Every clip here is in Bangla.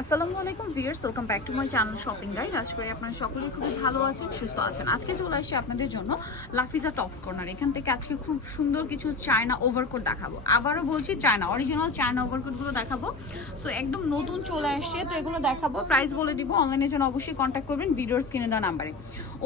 আসসালামু আলাইকুম viewers, welcome back to my channel shopping guide. আশা করি আপনারা সকলেই খুব ভালো আছেন, সুস্থ আছেন। আজকে চলে আসি আপনাদের জন্য লাফিজা টপস কর্নার। এখান থেকে আজকে খুব সুন্দর কিছু চায়না ওভারকোট দেখাবো। আবারও বলছি, চায়না অরিজিনাল চায়না ওভারকোটগুলো দেখাবো। সো একদম নতুন চলে আসছে, তো এগুলো দেখাবো। প্রাইস বলে দিব, অনলাইনের জন্য অবশ্যই কন্ট্যাক্ট করবেন ভিডিওর স্ক্রিনে দেওয়া নাম্বারে।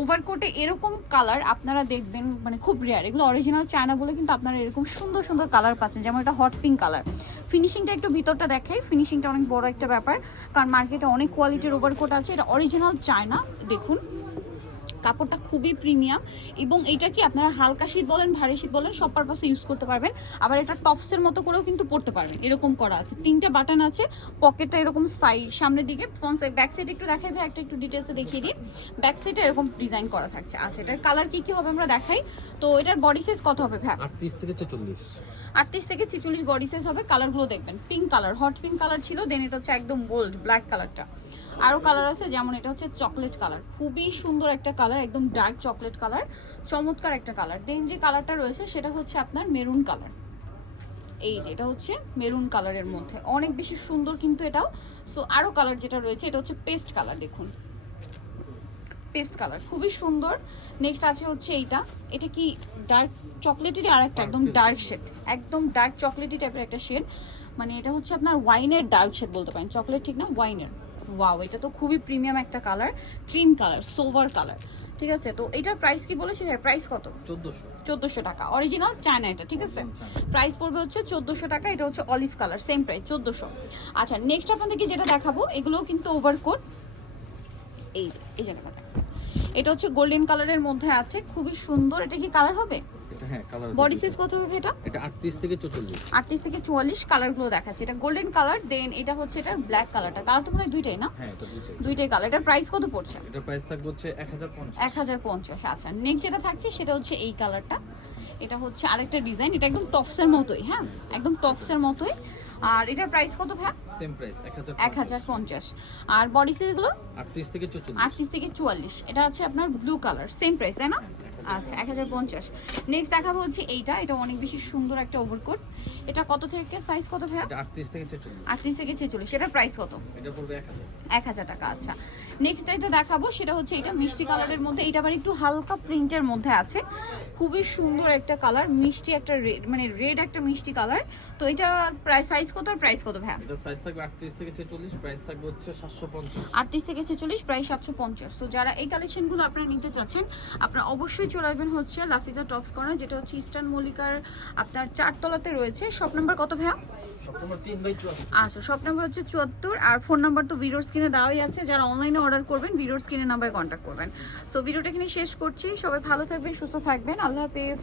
ওভারকোটে এরকম কালার আপনারা দেখবেন, মানে খুব রেয়ার। এগুলো অরিজিনাল চায়না বলে কিন্তু আপনারা এরকম সুন্দর সুন্দর কালার পাচ্ছেন, যেমন এটা হট পিঙ্ক কালার। ফিনিশিংটা একটু ভিতরটা দেখাই, ফিনিশিংটা অনেক বড় একটা ব্যাপার, কারণ মার্কেটে অনেক কোয়ালিটির ওভারকোট আছে। এটা অরিজিনাল চায়না, দেখুন কাপড়টা খুবই প্রিমিয়াম। এবং এটা কি আপনারা হালকা শীত বলেন, ভারী শীত বলেন, সব পারপাসে ইউজ করতে পারবেন। আবার এটা টপসের মতো করেও কিন্তু পরতে পারবেন, এরকম করা আছে। 3টে বাটন আছে, পকেটটা এরকম সাইড সামনের দিকে, ফ্রন্ট সাইড, ব্যাক সাইড একটু দেখাই ভাই, একটু ডিটেলসে দেখিয়ে দিই। ব্যাক সাইডে এরকম ডিজাইন করা থাকছে। আচ্ছা, এটার কালার কি কি হবে আমরা দেখাই। তো এটার বডি সাইজ কত হবে ভাই? 38 থেকে 44। 38 থেকে 46 বডি সাইজ হবে। কালারগুলো দেখবেন, pink colour, hot pink colour ছিল, দেন এটা হচ্ছে একদম গোল্ড ব্ল্যাক কালারটা। আরও কালার আছে, যেমন এটা হচ্ছে চকলেট কালার, খুবই সুন্দর একটা কালার, একদম ডার্ক চকলেট কালার, চমৎকার একটা কালার। দেন যে কালারটা রয়েছে সেটা হচ্ছে আপনার মেরুন কালার। এই যে এটা হচ্ছে মেরুন কালারের মধ্যে অনেক বেশি সুন্দর কিন্তু এটাও। সো আরও কালার যেটা রয়েছে এটা হচ্ছে পেস্ট কালার, দেখুন পেস্ট কালার, খুবই সুন্দর। নেক্সট আছে হচ্ছে এইটা, এটা কি ডার্ক চকলেটেরই আর একটা একদম ডার্ক শেড, একদম ডার্ক চকলেটি টাইপের একটা শেড। মানে এটা হচ্ছে আপনার ওয়াইনের ডার্ক শেড বলতে পারেন, চকলেট ঠিক না, ওয়াইনের। ওয়াও, এটা তো খুবই প্রিমিয়াম একটা colour, cream colour, sober colour. ঠিক আছে, তো এটার প্রাইস কি বলেছি ভাই? প্রাইস কত? 1400 টাকা, অরিজিনাল চায়না এটা। ঠিক আছে, প্রাইস পড়বে হচ্ছে 1400 টাকা। এটা হচ্ছে অলিভ কালার, সেম প্রাইস 1400। আচ্ছা, নেক্সট আপনাদেরকে যেটা দেখাবো, এগুলোও কিন্তু ওভারকোট। এই যে এই জায়গাটা, এটা হচ্ছে গোল্ডেন কালারের মধ্যে আছে, খুবই সুন্দর। এটা কি কালার হবে? এটা হ্যাঁ, কালার। বডি সাইজ কত হবে এটা? এটা 38 থেকে 44। 38 থেকে 44 কালারগুলো দেখাচ্ছে। এটা গোল্ডেন কালার, দেন এটা হচ্ছে এটা ব্ল্যাক কালারটা। কালার তো মনে হয় দুইটাই না? হ্যাঁ, এটা দুইটাই কালার। এটার প্রাইস কত পড়ছে? এটার প্রাইস থাকবে হচ্ছে 1050। 1050। আচ্ছা, নেক্সট যেটা থাকছে সেটা হচ্ছে এই কালারটা। এটা হচ্ছে আরেকটা ডিজাইন, এটা একদম টপসের মতোই, হ্যাঁ একদম টপসের মতোই। আর এটার প্রাইস কত ভাই? Same price 1050। আর বডি সাইজগুলো 38 থেকে 44। 38 থেকে 44। এটা আছে আপনার ব্লু কালার, সেম প্রাইস তাই না? আচ্ছা, 1050। নেক্সট দেখাবো হচ্ছে এইটা, এটা অনেক বেশি সুন্দর একটা ওভারকোট। এটা কত থেকে সাইজ কত ভাইয়া? এটা 38 থেকে 44। 38 থেকে 46। এটার প্রাইস কত? এটা পড়বে 1000। 1000 টাকা। আচ্ছা, নেক্সট এটা দেখাবো, সেটা হচ্ছে এটা মিষ্টি কালারের মধ্যে, এটা আবার একটু হালকা প্রিন্টের মধ্যে আছে, খুবই সুন্দর একটা কালার, মিষ্টি একটা রেড, মানে রেড একটা মিষ্টি কালার। তো এটার প্রাইস সাইজ কত আর প্রাইস কত ভাইয়া? এটা সাইজ থাকবে 38 থেকে 46, প্রাইস থাকবে হচ্ছে 750। 38 থেকে 46, প্রাইস 750। সো যারা এই কালেকশনগুলো আপনারা নিতে চাচ্ছেন, আপনারা অবশ্যই চলে আসবেন হচ্ছে লাফিজা টপস কর্নার, যেটা হচ্ছে ইস্টার্ন মল্লিকার আপনার 4 তলাতে রয়েছে। শপ নাম্বার কত ভাইয়া? Shop number 3/74। আচ্ছা, শপ নাম্বার হচ্ছে 74। আর ফোন নাম্বার তো ভিডিওর স্ক্রিনে দেওয়াই আছে, যারা অনলাইনে অর্ডার করবেন ভিডিওর স্ক্রিনে নাম্বারে কন্ট্যাক্ট করবেন। সো ভিডিওটা এখানে শেষ করছি, সবাই ভালো থাকবেন, সুস্থ থাকবেন, আল্লাহ হাফেজ।